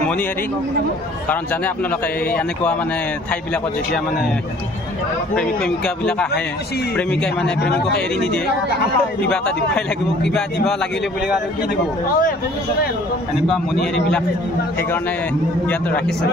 মণিহাৰী কাৰণ জানে আপোনালোকে এনেকুৱা মানে ঠাইবিলাকত যেতিয়া মানে প্ৰেমিক প্ৰেমিকাবিলাক আহে প্ৰেমিকাই মানে প্ৰেমিকক এৰি নিদিয়ে কিবা এটা দিবই লাগিব কিবা দিব লাগিলে বুলি আৰু কি দিব এনেকুৱা মণিহাৰীবিলাক সেইকাৰণে ইয়াত ৰাখিছে